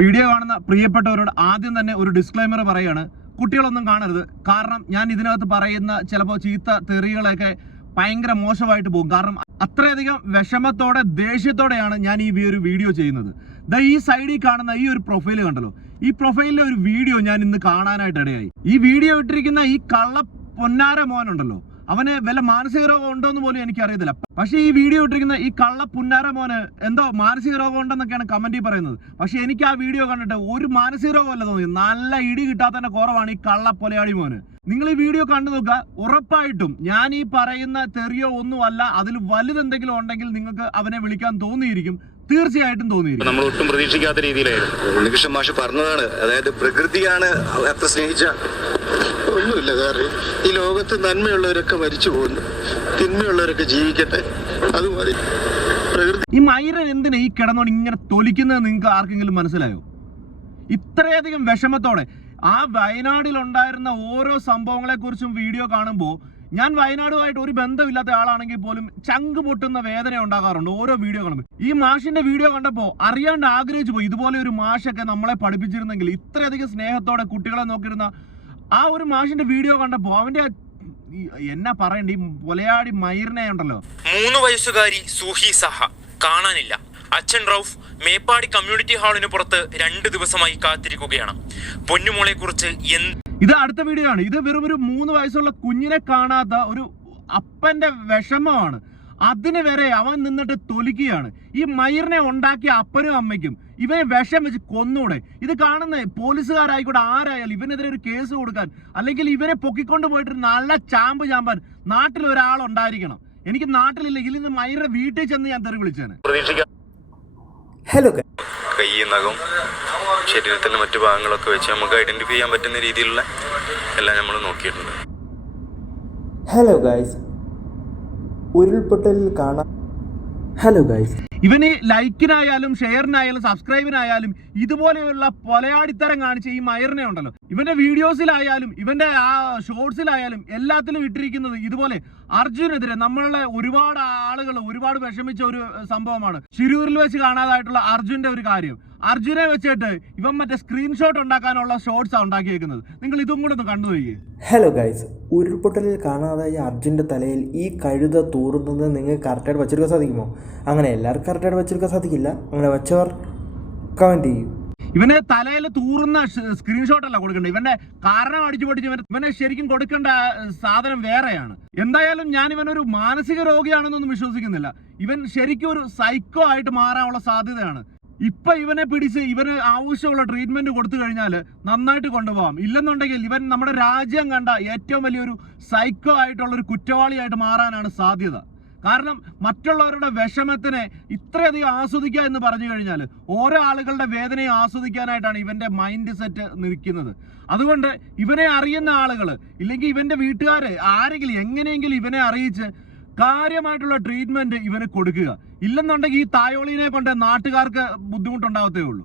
Video കാണുന്ന പ്രിയപ്പെട്ടവരോട് ആദ്യം തന്നെ ഒരു ഡിസ്ക്ലൈമർ പറയാണ്. കുട്ടികളൊന്നും കാണരുത്. കാരണം ഞാൻ ഇതിനകത്ത് പറയുന്ന ചിലപ്പോൾ ചീത്ത തെറികളൊക്കെ ഭയങ്കര മോശമായിട്ട് പോകും. കാരണം അത്രയധികം വിഷമത്തോടെ ദേഷ്യത്തോടെയാണ് ഞാൻ ഈ ഒരു വീഡിയോ ചെയ്യുന്നത്. ദ ഈ സൈഡിൽ കാണുന്ന ഈ ഒരു പ്രൊഫൈൽ കണ്ടല്ലോ. ഈ പ്രൊഫൈലിലെ ഒരു വീഡിയോ ഞാൻ ഇന്ന് കാണാനായിട്ട് ഇടയായി. ഈ വീഡിയോ ഇട്ടിരിക്കുന്ന ഈ കള്ള പൊന്നാര മോനുണ്ടല്ലോ അവന് വല്ല മാനസിക രോഗം ഉണ്ടോ എന്ന് പോലും എനിക്ക് അറിയത്തില്ല പക്ഷേ ഈ വീഡിയോ ഇട്ടിരിക്കുന്ന ഈ കള്ള പുന്നാര മോന് എന്തോ മാനസിക രോഗം ഉണ്ടെന്നൊക്കെയാണ് കമന്റിൽ പറയുന്നത്. പക്ഷെ എനിക്ക് ആ വീഡിയോ കണ്ടിട്ട് ഒരു മാനസിക രോഗമല്ല തോന്നി നല്ല ഇടി കിട്ടാത്തതിന്റെ കുറവാണ് ഈ കള്ള പൊലയാളി മോന്. നിങ്ങൾ ഈ വീഡിയോ കണ്ടു നോക്കുക. ഉറപ്പായിട്ടും ഞാൻ ഈ പറയുന്ന തെറിയോ ഒന്നുമല്ല അതിൽ വലുതെന്തെങ്കിലും ഉണ്ടെങ്കിൽ നിങ്ങൾക്ക് അവനെ വിളിക്കാൻ തോന്നിയിരിക്കും. തീർച്ചയായിട്ടും തോന്നിയിരിക്കും. നമ്മൾ ഒട്ടും പ്രതീക്ഷിക്കാത്ത രീതിയിലായിരുന്നു. ഉണ്ണികൃഷ്ണൻ മാഷ് പറഞ്ഞതാണ്. അതായത് പ്രകൃതിയാണ് അത്ര സ്നേഹിച്ച ഒന്നുമില്ല കാരണം ഈ ലോകത്ത് നന്മയുള്ളവരൊക്കെ മരിച്ചു പോകുന്നു. തിന്മയുള്ളവരൊക്കെ ജീവിക്കട്ടെ. അത് മതി. ഈ മൈരൻ എന്തിനാ ഈ കിടന്നോണ്ട് ഇങ്ങനെ തൊലിക്കുന്നത് നിങ്ങൾക്ക് ആർക്കെങ്കിലും മനസ്സിലായോ? ഇത്രയധികം വിഷമത്തോടെ. ആ വയനാടിൽ ഉണ്ടായിരുന്ന ഓരോ സംഭവങ്ങളെ കുറിച്ചും വീഡിയോ കാണുമ്പോൾ ഞാൻ വയനാടുമായിട്ട് ഒരു ബന്ധമില്ലാത്ത ആളാണെങ്കിൽ പോലും ചങ്ക് പൊട്ടുന്ന വേദന ഉണ്ടാകാറുണ്ട് ഓരോ വീഡിയോ കാണുമ്പോൾ ഈ മാഷിന്റെ വീഡിയോ കണ്ടപ്പോൾ അറിയാണ്ട് ആഗ്രഹിച്ചു പോയി. ഇതുപോലെ ഒരു മാഷൊക്കെ നമ്മളെ പഠിപ്പിച്ചിരുന്നെങ്കിൽ ഇത്രയധികം സ്നേഹത്തോടെ കുട്ടികളെ നോക്കിയിരുന്ന ആ ഒരു മാഷിന്റെ വീഡിയോ കണ്ടപ്പോ അവന്റെ എന്നാ പറയണ്ട ഈ പൊലയാടി മയിറിനെ ഉണ്ടല്ലോ മൂന്ന് വയസ്സുകാരി സൂഹി സഹ കാണാനില്ല. അച്ഛൻ റൌഫ് മേപ്പാടി കമ്മ്യൂണിറ്റി ഹാളിന് പുറത്ത് രണ്ട് ദിവസമായി കാത്തിരിക്കുകയാണ്. പൊന്നുമോളെ കുറിച്ച് എന്ത് ഇത് അടുത്ത വീഡിയോ ആണ്. ഇത് വെറും ഒരു മൂന്ന് വയസ്സുള്ള കുഞ്ഞിനെ കാണാത്ത ഒരു അപ്പന്റെ വിഷമമാണ്. അതിന് വരെ അവൻ നിന്നിട്ട് തൊലിക്കുകയാണ്. ഈ മയിറിനെ ഉണ്ടാക്കിയ അപ്പനും അമ്മയ്ക്കും ഇവനെ വിഷം വെച്ച് കൊന്നൂടെ. ഇത് കാണുന്ന പോലീസുകാരായിക്കോട്ടെ ആരായാലും ഇവനെതിരെ ഒരു കേസ് കൊടുക്കാൻ അല്ലെങ്കിൽ ഇവനെ പൊക്കിക്കൊണ്ട് പോയിട്ട് നല്ല ചാമ്പ് ചാമ്പാൻ നാട്ടിൽ ഒരാൾ ഉണ്ടായിരിക്കണം എനിക്ക് നാട്ടിലില്ലെങ്കിൽ ഇന്ന് മയിറിന്റെ വീട്ടിൽ ചെന്ന് ഞാൻ തെറി വിളിച്ചാണ് ഹലോ കൈ നഖം ശരീരത്തിന്റെ മറ്റു ഭാഗങ്ങളൊക്കെ വെച്ച് നമുക്ക് ഐഡന്റിഫൈ ചെയ്യാൻ പറ്റുന്ന രീതിയിലുള്ള എല്ലാം നമ്മൾ നോക്കിയിട്ടുണ്ട്. ഹലോ ഗൈസ് ഉരുൾപൊട്ടലിൽ കാണാം. ഹലോ ഗൈസ് ഇവന് ലൈക്കിനായാലും ഷെയറിനായാലും സബ്സ്ക്രൈബിനായാലും ഇതുപോലെയുള്ള പൊലയാടിത്തരം കാണിച്ച ഈ മയറിനെ ഉണ്ടല്ലോ. ഇവന്റെ വീഡിയോസിലായാലും ഇവന്റെ ആ ഷോർട്സിലായാലും എല്ലാത്തിലും ഇട്ടിരിക്കുന്നത് ഇതുപോലെ അർജുനെതിരെ നമ്മളുടെ ഒരുപാട് ആളുകൾ ഒരുപാട് വിഷമിച്ച ഒരു സംഭവമാണ്. ശിരൂരിൽ വെച്ച് കാണാതായിട്ടുള്ള അർജുന്റെ ഒരു കാര്യം. അർജുനെ വെച്ചിട്ട് ഇവൻ മറ്റേ സ്ക്രീൻഷോട്ട് ഉണ്ടാക്കാനുള്ള ഷോർട്സ് ആണ് ഉണ്ടാക്കിയേക്കുന്നത്. നിങ്ങൾ ഇതും കൂടെ ഒന്ന് കണ്ടു ഹലോ ഗൈസ് ഉരുൾപൊട്ടലിൽ കാണാതായ അർജുന്റെ തലയിൽ ഈ കഴുത തൂറുന്നത് നിങ്ങൾക്ക് കറക്റ്റായിട്ട് വച്ചെടുക്കാൻ സാധിക്കുമോ? അങ്ങനെ എല്ലാവർക്കും കറക്റ്റായിട്ട് വെച്ചെടുക്കാൻ സാധിക്കില്ല. അങ്ങനെ വെച്ചവർ കമന്റ് ചെയ്യും. ഇവനെ തലയിൽ തൂറുന്ന സ്ക്രീൻഷോട്ട് അല്ല കൊടുക്കേണ്ടത്. ഇവന്റെ കാരണം അടിച്ചു പൊടിച്ച് ഇവന് ശരിക്കും കൊടുക്കേണ്ട സാധനം വേറെയാണ്. എന്തായാലും ഞാൻ ഇവനൊരു മാനസിക രോഗിയാണെന്നൊന്നും വിശ്വസിക്കുന്നില്ല. ഇവൻ ശരിക്കും ഒരു സൈക്കോ ആയിട്ട് മാറാനുള്ള സാധ്യതയാണ്. ഇപ്പൊ ഇവനെ പിടിച്ച് ഇവന് ആവശ്യമുള്ള ട്രീറ്റ്മെന്റ് കൊടുത്തു കഴിഞ്ഞാൽ നന്നായിട്ട് കൊണ്ടുപോകാം ഇല്ലെന്നുണ്ടെങ്കിൽ ഇവൻ നമ്മുടെ രാജ്യം കണ്ട ഏറ്റവും വലിയൊരു സൈക്കോ ആയിട്ടുള്ള ഒരു കുറ്റവാളിയായിട്ട് മാറാനാണ് സാധ്യത. കാരണം മറ്റുള്ളവരുടെ വിഷമത്തിനെ ഇത്രയധികം ആസ്വദിക്കുക എന്ന് പറഞ്ഞു കഴിഞ്ഞാൽ ഓരോ ആളുകളുടെ വേദനയെ ആസ്വദിക്കാനായിട്ടാണ് ഇവന്റെ മൈൻഡ് സെറ്റ് നിൽക്കുന്നത്. അതുകൊണ്ട് ഇവനെ അറിയുന്ന ആളുകൾ ഇല്ലെങ്കിൽ ഇവന്റെ വീട്ടുകാര് ആരെങ്കിലും എങ്ങനെയെങ്കിലും ഇവനെ അറിയിച്ച് കാര്യമായിട്ടുള്ള ട്രീറ്റ്മെന്റ് ഇവന് കൊടുക്കുക. ഇല്ലെന്നുണ്ടെങ്കിൽ ഈ തായോളിനെ കൊണ്ട് നാട്ടുകാർക്ക് ബുദ്ധിമുട്ടുണ്ടാവത്തേ ഉള്ളൂ.